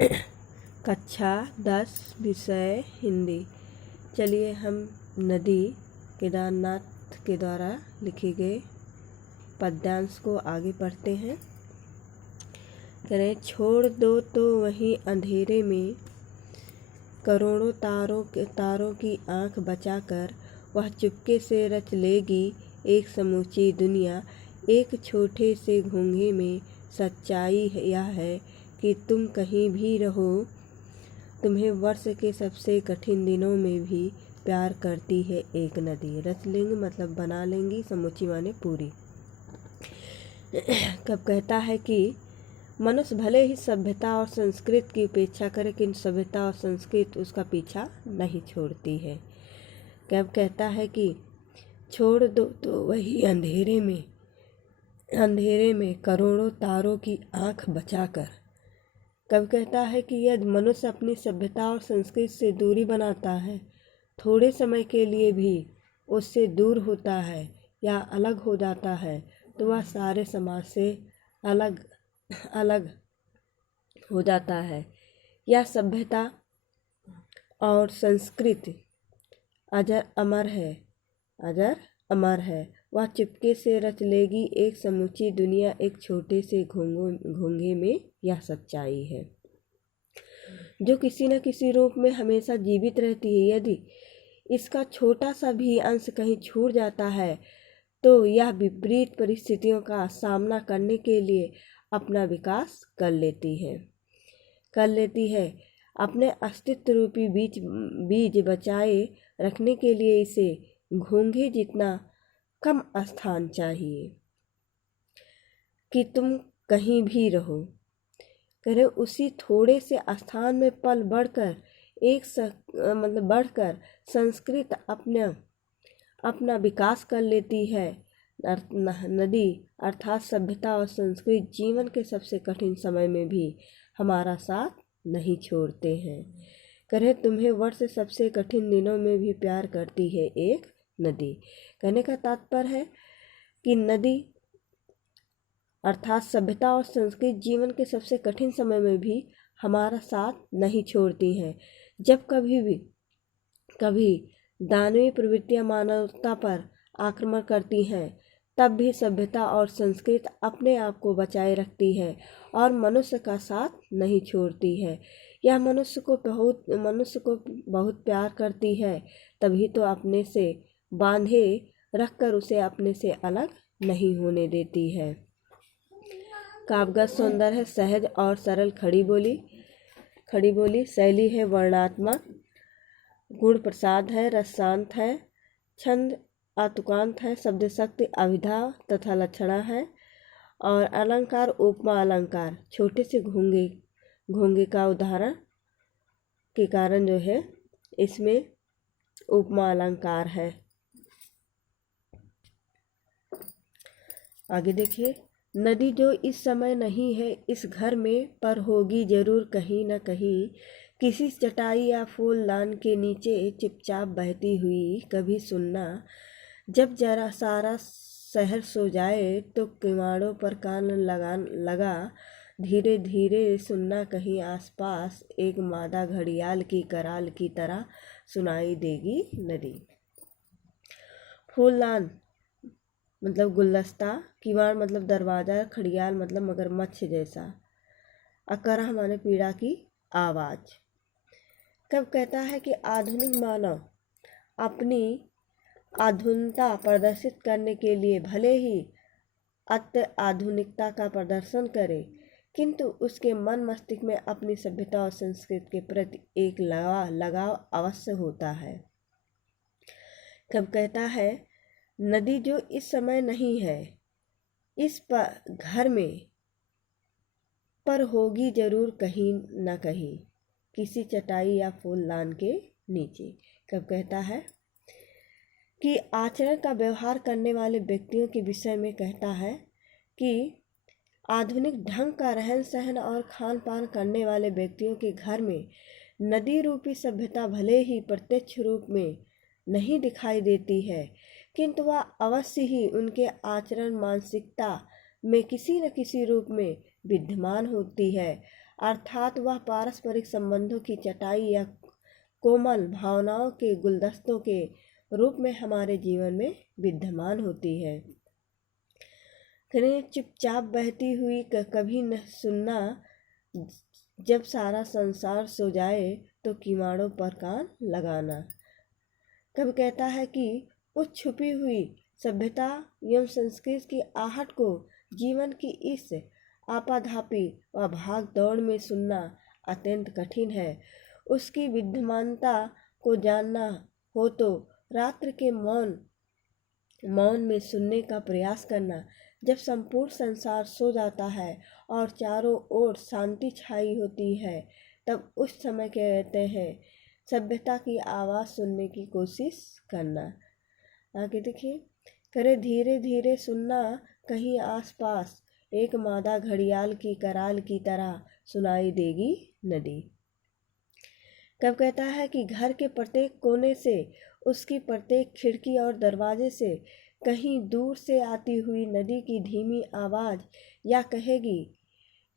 कक्षा 10 विषय हिंदी। चलिए हम नदी केदारनाथ के द्वारा लिखे गए पद्यांश को आगे पढ़ते हैं। करें छोड़ दो तो वहीं अंधेरे में करोड़ों तारों की आंख बचाकर वह चुपके से रच लेगी एक समूची दुनिया। एक छोटे से घोंघे में सच्चाई यह है कि तुम कहीं भी रहो, तुम्हें वर्ष के सबसे कठिन दिनों में भी प्यार करती है एक नदी। रच लेंगे मतलब बना लेंगी, समूची माने पूरी। कब कहता है कि मनुष्य भले ही सभ्यता और संस्कृत की उपेक्षा करे, किंतु सभ्यता और संस्कृत उसका पीछा नहीं छोड़ती है। कब कहता है कि छोड़ दो तो वही अंधेरे में करोड़ों तारों की आंख बचाकर। कब कहता है कि यदि मनुष्य अपनी सभ्यता और संस्कृति से दूरी बनाता है, थोड़े समय के लिए भी उससे दूर होता है या अलग हो जाता है, तो वह सारे समाज से अलग हो जाता है। यह सभ्यता और संस्कृति अजर अमर है। वह चुपके से रच लेगी एक समूची दुनिया। एक छोटे से घोंघे में यह सच्चाई है जो किसी न किसी रूप में हमेशा जीवित रहती है। यदि इसका छोटा सा भी अंश कहीं छूट जाता है तो यह विपरीत परिस्थितियों का सामना करने के लिए अपना विकास कर लेती है। अपने अस्तित्व रूपी बीज बचाए रखने के लिए इसे घोंघे जितना कम स्थान चाहिए कि तुम कहीं भी रहो। करे उसी थोड़े से स्थान में पल बढ़कर संस्कृत अपना विकास कर लेती है। नदी अर्थात सभ्यता और संस्कृत जीवन के सबसे कठिन समय में भी हमारा साथ नहीं छोड़ते हैं। करे तुम्हें वर्ष सबसे कठिन दिनों में भी प्यार करती है एक नदी। कहने का तात्पर्य है कि नदी अर्थात सभ्यता और संस्कृत जीवन के सबसे कठिन समय में भी हमारा साथ नहीं छोड़ती हैं। जब कभी दानवीय प्रवृत्तियां मानवता पर आक्रमण करती हैं, तब भी सभ्यता और संस्कृत अपने आप को बचाए रखती है और मनुष्य का साथ नहीं छोड़ती है। यह मनुष्य को बहुत प्यार करती है, तभी तो अपने से बांधे रखकर उसे अपने से अलग नहीं होने देती है। काव्यगत सौंदर्य है सहज और सरल खड़ी बोली शैली है वर्णात्मक, गुण प्रसाद है, रस शांत है, छंद आतुकांत है, शब्द शक्ति अभिधा तथा लक्षणा है और अलंकार उपमा अलंकार छोटे से घोंघे का उदाहरण के कारण जो है इसमें उपमा अलंकार है। आगे देखिए, नदी जो इस समय नहीं है इस घर में, पर होगी जरूर कहीं न कहीं, किसी चटाई या फूलदान के नीचे चुपचाप बहती हुई। कभी सुनना जब जरा सारा शहर सो जाए तो किवाड़ों पर कान लगा धीरे धीरे सुनना, कहीं आसपास एक मादा घड़ियाल की कराल की तरह सुनाई देगी नदी। फूलदान मतलब गुलदस्ता, किवाड़ मतलब दरवाज़ा, खड़ियाल मतलब मगरमच्छ जैसा, अकरह माने पीड़ा की आवाज़। कब कहता है कि आधुनिक मानव अपनी आधुनिकता प्रदर्शित करने के लिए भले ही अत्य आधुनिकता का प्रदर्शन करे, किंतु उसके मन मस्तिष्क में अपनी सभ्यता और संस्कृति के प्रति एक लगाव अवश्य होता है। कब कहता है नदी जो इस समय नहीं है इस घर में, पर होगी जरूर कहीं न कहीं, किसी चटाई या फूलदान के नीचे। कब कहता है कि आचरण का व्यवहार करने वाले व्यक्तियों के विषय में कहता है कि आधुनिक ढंग का रहन सहन और खान पान करने वाले व्यक्तियों के घर में नदी रूपी सभ्यता भले ही प्रत्यक्ष रूप में नहीं दिखाई देती है, किंतु वह अवश्य ही उनके आचरण मानसिकता में किसी न किसी रूप में विद्यमान होती है। अर्थात वह पारस्परिक संबंधों की चटाई या कोमल भावनाओं के गुलदस्तों के रूप में हमारे जीवन में विद्यमान होती है। चुपचाप बहती हुई कभी न सुनना, जब सारा संसार सो जाए तो किवाड़ों पर कान लगाना। कब कहता है कि उस छुपी हुई सभ्यता एवं संस्कृति की आहट को जीवन की इस आपाधापी व भाग दौड़ में सुनना अत्यंत कठिन है। उसकी विद्यमानता को जानना हो तो रात्र के मौन में सुनने का प्रयास करना। जब संपूर्ण संसार सो जाता है और चारों ओर शांति छाई होती है, तब उस समय कहते हैं सभ्यता की आवाज़ सुनने की कोशिश करना। आगे देखिए, करे धीरे धीरे सुनना, कहीं आसपास एक मादा घड़ियाल की कराल की तरह सुनाई देगी नदी। कब कहता है कि घर के प्रत्येक कोने से, उसकी प्रत्येक खिड़की और दरवाजे से कहीं दूर से आती हुई नदी की धीमी आवाज़, या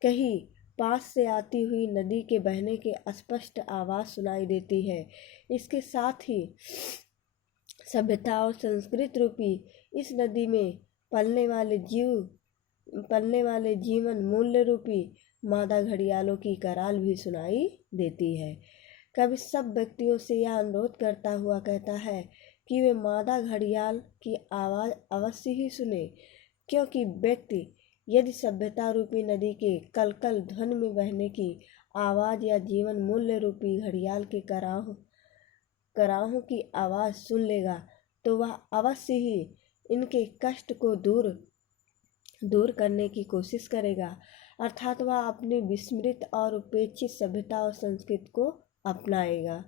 कहीं पास से आती हुई नदी के बहने के स्पष्ट आवाज़ सुनाई देती है। इसके साथ ही सभ्यता और संस्कृति रूपी इस नदी में पलने वाले जीवन मूल्य रूपी मादा घड़ियालों की कराल भी सुनाई देती है। कभी सब व्यक्तियों से यह अनुरोध करता हुआ कहता है कि वे मादा घड़ियाल की आवाज़ अवश्य ही सुने, क्योंकि व्यक्ति यदि सभ्यता रूपी नदी के कलकल ध्वनि में बहने की आवाज़ या जीवन मूल्य रूपी घड़ियाल के कराहों की आवाज़ सुन लेगा, तो वह अवश्य ही इनके कष्ट को दूर करने की कोशिश करेगा। अर्थात वह अपनी विस्मृत और उपेक्षित सभ्यता और संस्कृति को अपनाएगा।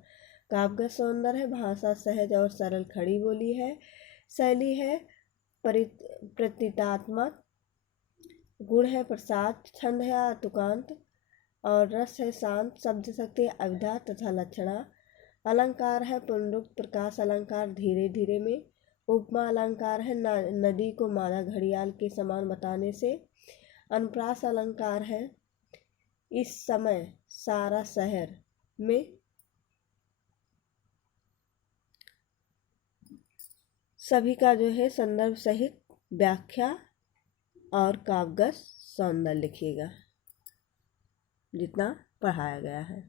काव्य सौंदर्य है, भाषा सहज और सरल खड़ी बोली है, शैली है प्रतीकात्मक, गुण है प्रसाद, छंद है तुकांत, और रस है शांत, शब्द शक्ति अविधा तथा लक्षणा। अलंकार है पुनरुक्त प्रकाश अलंकार धीरे धीरे में। उपमा अलंकार है नदी को मादा घड़ियाल के समान बताने से। अनुप्रास अलंकार है इस समय सारा शहर में सभी का जो है संदर्भ सहित व्याख्या और काव्य सौंदर्य लिखिएगा जितना पढ़ाया गया है।